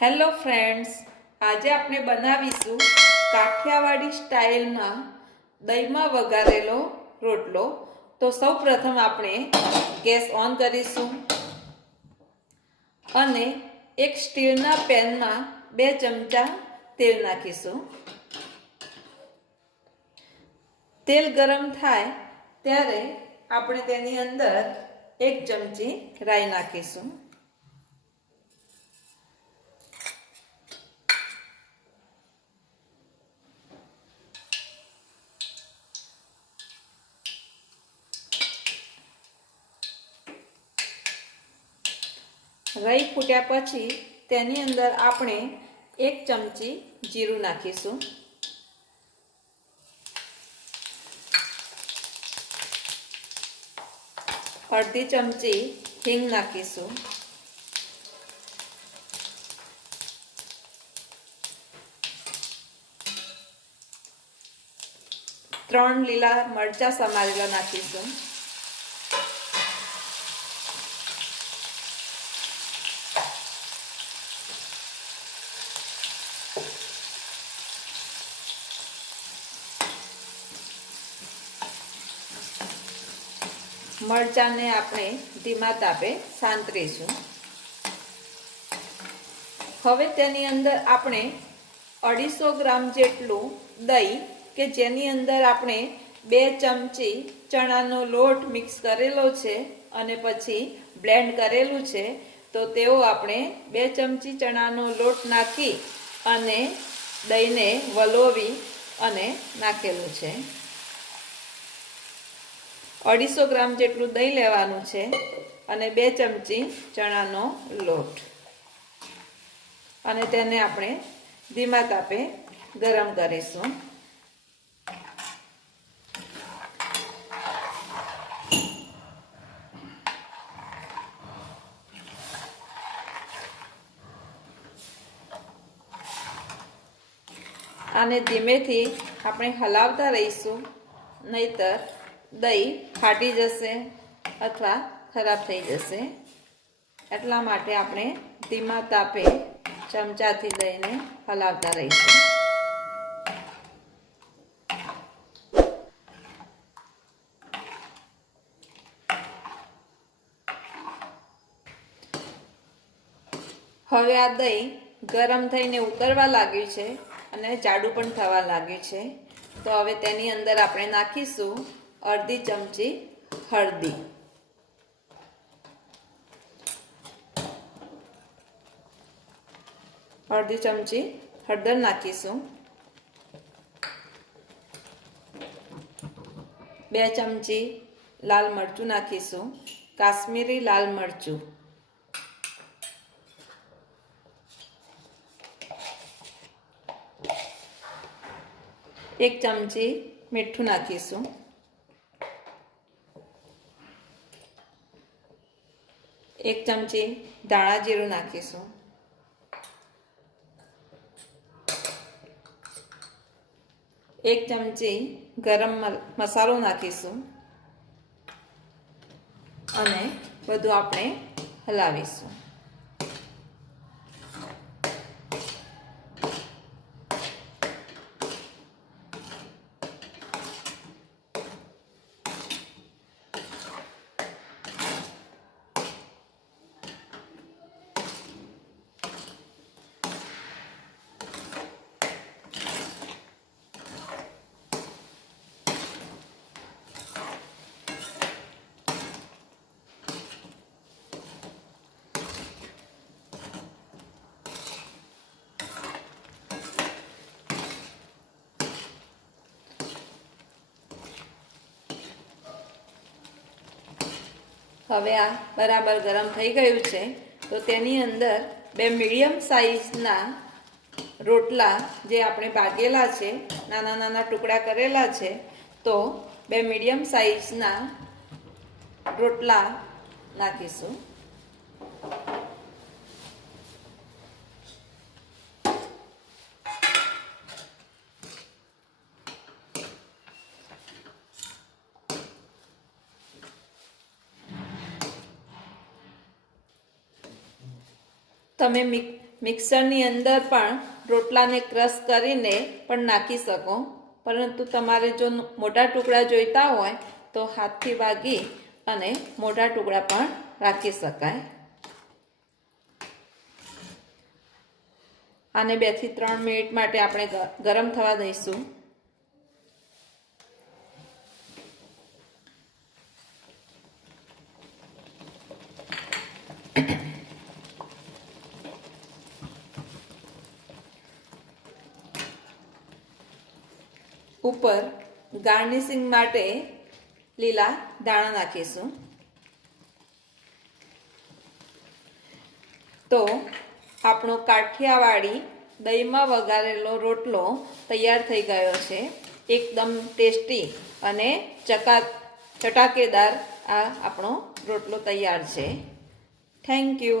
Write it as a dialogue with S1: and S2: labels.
S1: Hello friends, આજે આપણે બનાવીશું કાઠિયાવાડી સ્ટાઇલમાં દહીંમાં વઘારેલો રોટલો. તો સૌ પ્રથમ આપણે ગેસ ઓન કરીશું અને એક સ્ટીલના પેનમાં બે ચમચા તેલ નાખીશું. તેલ ગરમ થાય ત્યારે આપણે તેની અંદર એક ચમચી રાઈ નાખીશું. રાઈ ફૂટ્યા પછી તેની અંદર આપણે એક ચમચી જીરું નાખીશું. અડધી ચમચી હિંગ નાખીશું. ત્રણ લીલા મરચા સમારેલા નાખીશું. મરચાંને આપણે ધીમા તાપે સાંતરીશું. હવે તેની અંદર આપણે અઢીસો ગ્રામ જેટલું દહીં કે જેની અંદર આપણે બે ચમચી ચણાનો લોટ મિક્સ કરેલો છે અને પછી બ્લેન્ડ કરેલું છે, તો તેઓ આપણે બે ચમચી ચણાનો લોટ નાખી અને દહીંને વલોવી અને નાખેલું છે. અઢીસો ગ્રામ જેટલું દહીં લેવાનું છે અને બે ચમચી ચણાનો લોટ. અને તેને આપણે ધીમા તાપે ગરમ કરીશું. આને ધીમેથી આપણે હલાવતા રહીશું, નહીતર દહીં ફાટી જશે અથવા ખરાબ થઈ જશે. એટલા માટે આપણે ધીમા તાપે ચમચાથી દહીંને હલાવતા રહીશું. હવે આ દહીં ગરમ થઈને ઉતરવા લાગ્યું છે અને જાડું પણ થવા લાગ્યું છે. તો હવે તેની અંદર આપણે નાખીશું અડધી ચમચી હળદી અડધી ચમચી હળદર નાખીશું. બે ચમચી લાલ મરચું નાખીશું. કાશ્મીરી લાલ મરચું. એક ચમચી મીઠું નાખીશું. એક ચમચી ધાણા જીરું નાખીશું. એક ચમચી ગરમ મસાલો નાખીશું. અને બધું આપણે હલાવીશું. હવે આ બરાબર ગરમ થઈ ગયું છે, તો તેની અંદર બે મીડિયમ સાઇઝના રોટલા જે આપણે બાગેલા છે, નાના નાના ટુકડા કરેલા છે, તો બે મીડિયમ સાઇઝના રોટલા નાખીશું. તમે મિક, મિક્સરની અંદર પણ રોટલાને ક્રશ કરીને પણ નાખી શકો. પરંતુ તમારે જો મોટા ટુકડા જોઈતા હોય તો હાથથી વાગી અને મોટા ટુકડા પણ રાખી શકાય. આને બેથી ત્રણ મિનિટ માટે આપણે ગરમ થવા દઈશું. ઉપર ગાર્નિશિંગ માટે લીલા દાણા નાખીશું. તો આપણો કાઠિયાવાડી દહીંમાં વઘારેલો રોટલો તૈયાર થઈ ગયો છે. એકદમ ટેસ્ટી અને ચકા ચટાકેદાર આ આપણો રોટલો તૈયાર છે. Thank you